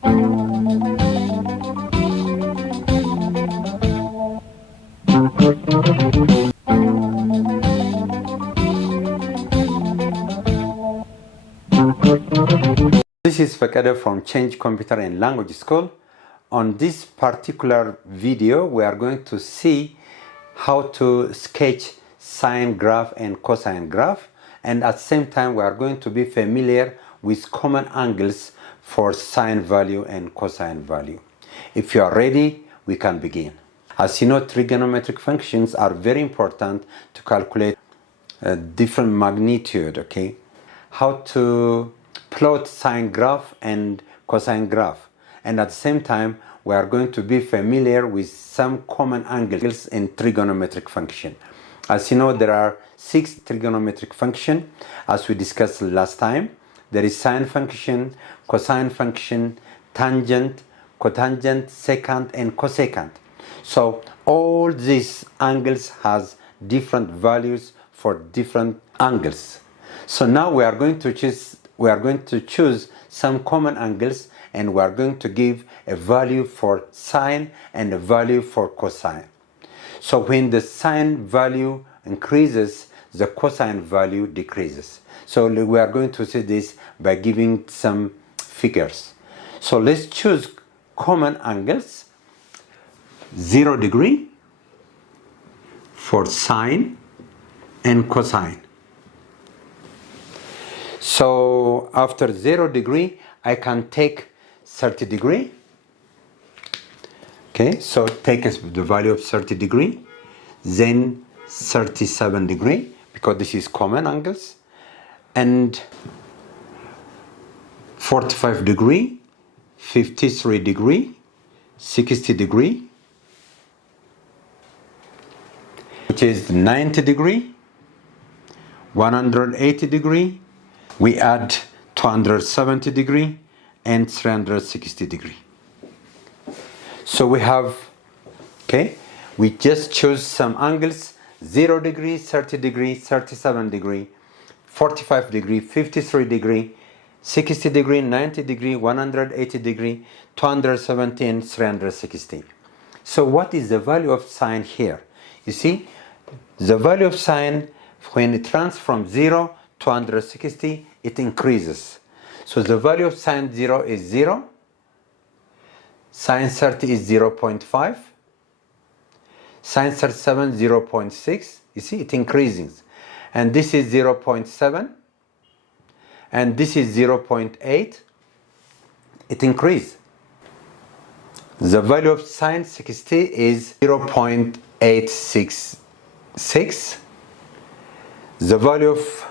This is Fakada from Change Computer and Language School. On this particular video, we are going to see how to sketch sine graph and cosine graph, and at the same time we are going to be familiar with common angles for sine value and cosine value. If you are ready, we can begin. As you know, trigonometric functions are very important to calculate different magnitude, okay? How to plot sine graph and cosine graph, and at the same time we are going to be familiar with some common angles in trigonometric function. As you know, there are 6 trigonometric functions as we discussed last time. There is sine function, cosine function, tangent, cotangent, secant and cosecant. So all these angles has different values for different angles. So now we are going to choose some common angles, and we are going to give a value for sine and a value for cosine. So when the sine value increases, the cosine value decreases. So we are going to see this by giving some figures. So let's choose common angles. 0 degree for sine and cosine. So after 0 degree, I can take 30 degree. Okay, so take the value of 30 degree, then 37 degree, because this is common angles, and 45 degree, 53 degree, 60 degree, which is 90 degree, 180 degree, we add 270 degree and 360 degree. So we have, okay, we just choose some angles: 0 degree, 30 degree, 37 degree, 45 degree, 53 degree, 60 degree, 90 degree, 180 degree, 270 and 360. So what is the value of sine here? You see, the value of sine, when it runs from 0 to 260, it increases. So the value of sine 0 is 0, sine 30 is 0.5, sine 37 0.6. You see, it increases. And this is 0.7, and this is 0.8. It increases. The value of sine 60 is 0.866. The value of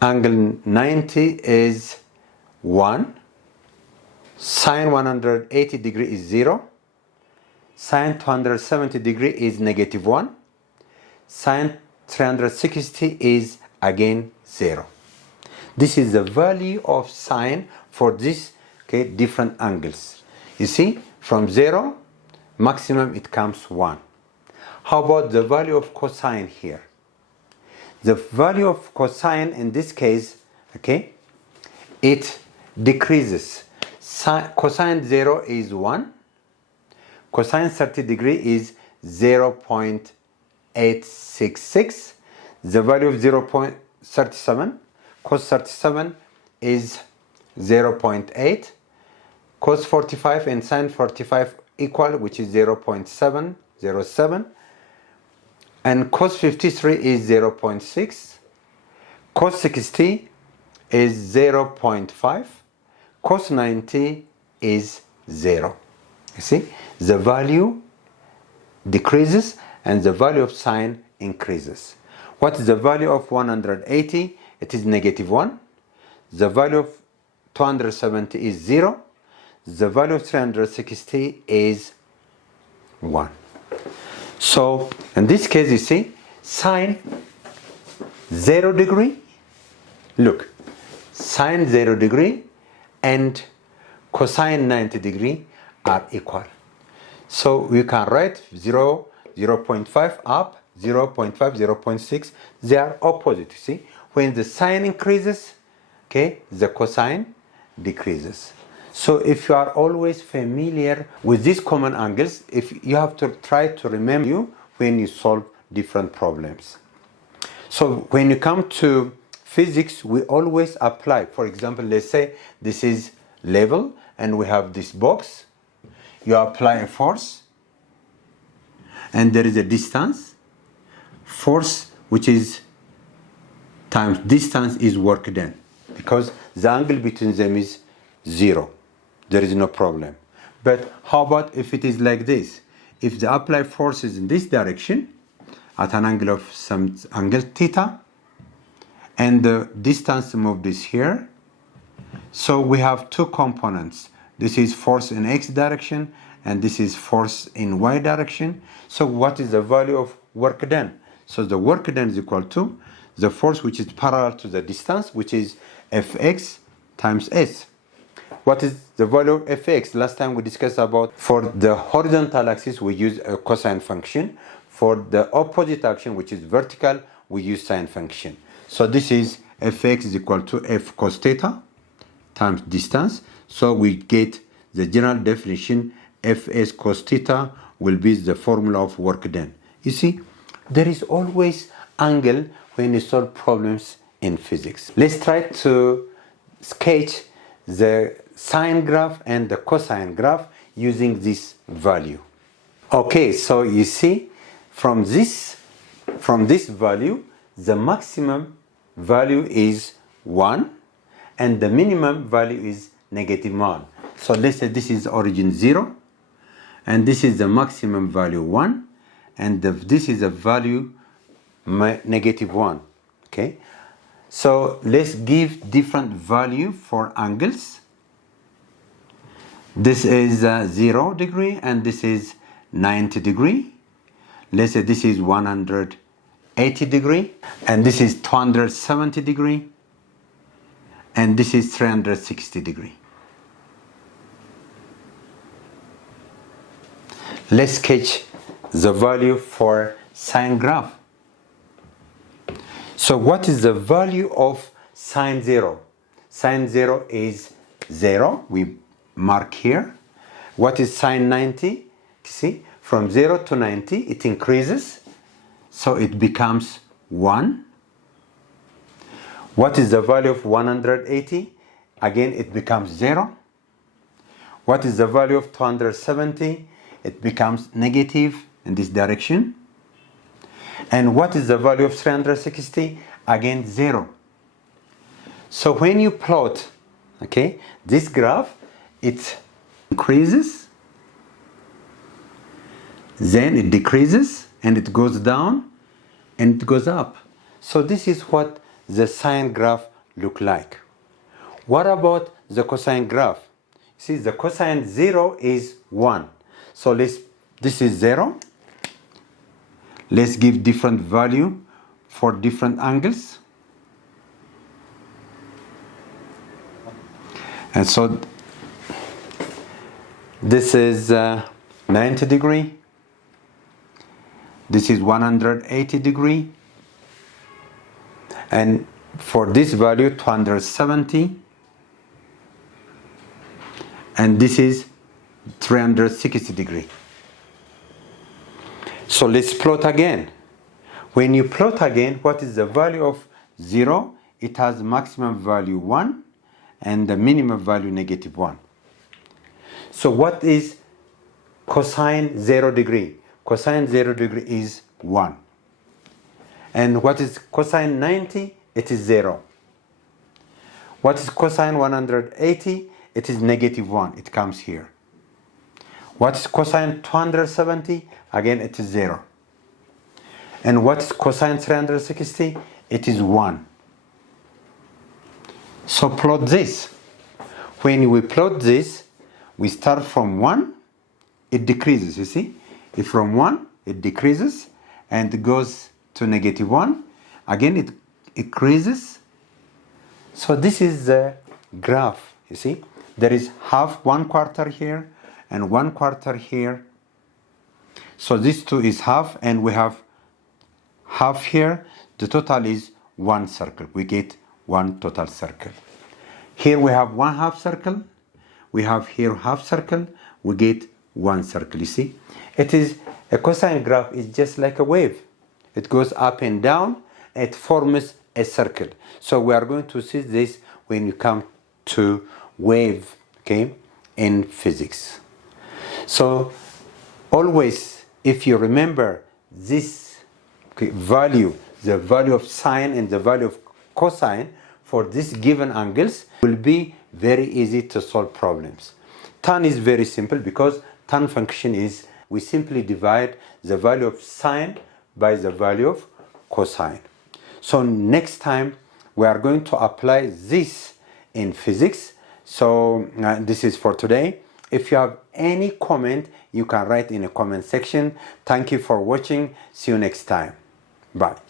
angle 90 is 1. Sine 180 degree is 0. Sine 270 degree is -1. Sine 360 is again 0. This is the value of sine for these, okay, different angles. You see, from 0 maximum it comes 1. How about the value of cosine here? The value of cosine in this case, okay, it decreases. Cosine 0 is 1. Cosine 30 degree is 0.866. The value of 0.37. Cos 37 is 0.8. Cos 45 and sine 45 equal, which is 0.707. And cos 53 is 0.6. Cos 60 is 0.5. Cos 90 is 0. You see, the value decreases and the value of sine increases. What is the value of 180? It is -1. The value of 270 is 0. The value of 360 is 1. So in this case, you see, sine 0 degree, look, sine 0 degree and cosine 90 degree are equal. So we can write 0, 0.5 up, 0.5, 0.6. They are opposite, you see. When the sine increases, okay, the cosine decreases. So if you are always familiar with these common angles, if you have to try to remember you when you solve different problems. So when you come to physics, we always apply. For example, let's say this is level and we have this box. You apply a force and there is a distance. Force, which is times distance, is work done, because the angle between them is 0. There is no problem. But how about if it is like this? If the applied force is in this direction at an angle of some angle theta, and the distance moved is here, so we have two components. This is force in x direction and this is force in y direction. So what is the value of work done? So the work done is equal to the force which is parallel to the distance, which is Fx times s. What is the value of Fx? Last time we discussed about, for the horizontal axis we use a cosine function. For the opposite action, which is vertical, we use sine function. So this is Fx is equal to F cos theta times distance. So we get the general definition, Fs cos theta will be the formula of work done. You see, there is always angle when you solve problems in physics. Let's try to sketch the sine graph and the cosine graph using this value. Okay, so you see, from this value, the maximum value is 1 and the minimum value is -1. So let's say this is origin 0 and this is the maximum value 1 and this is a value -1. Okay, so let's give different value for angles. This is 0 degree and this is 90 degree. Let's say this is 180 degree and this is 270 degree and this is 360 degree. Let's sketch the value for sine graph. So what is the value of sine 0? Sine 0 is 0. We mark here. What is sine 90? See, from 0 to 90 it increases, so it becomes 1. What is the value of 180? Again, it becomes 0. What is the value of 270? It becomes negative in this direction. And what is the value of 360? Again, 0. So when you plot, okay, this graph, it increases, then it decreases, and it goes down, and it goes up. So this is what the sine graph look like. What about the cosine graph? See, the cosine 0 is 1. So this is 0. Let's give different value for different angles. And so this is 90 degree. This is 180 degree. And for this value, 270. And this is 360 degree. So let's plot again. When you plot again, what is the value of 0? It has maximum value 1 and the minimum value -1. So what is cosine 0 degree? Cosine 0 degree is 1. And what is cosine 90? It is 0. What is cosine 180? It is -1. It comes here. What is cosine 270? Again, it is 0. And what is cosine 360? It is 1. So plot this. When we plot this, we start from 1, it decreases, you see? If from 1, it decreases, and it goes to -1. Again, it increases. So this is the graph, you see? There is half, 1/4 here, and 1/4 here. So this 2 is half, and we have half here. The total is 1 circle. We get 1 total circle. Here we have 1/2 circle. we have here half circle, we get one circle. You see, it is a cosine graph is just like a wave. It goes up and down, it forms a circle. So we are going to see this when you come to wave, okay, in physics. So always, if you remember this value, the value of sine and the value of cosine for these given angles, will be very easy to solve problems. Tan is very simple because tan function is we simply divide the value of sine by the value of cosine. So next time we are going to apply this in physics. So this is for today. If you have any comment, you can write in the comment section. Thank you for watching. See you next time. Bye.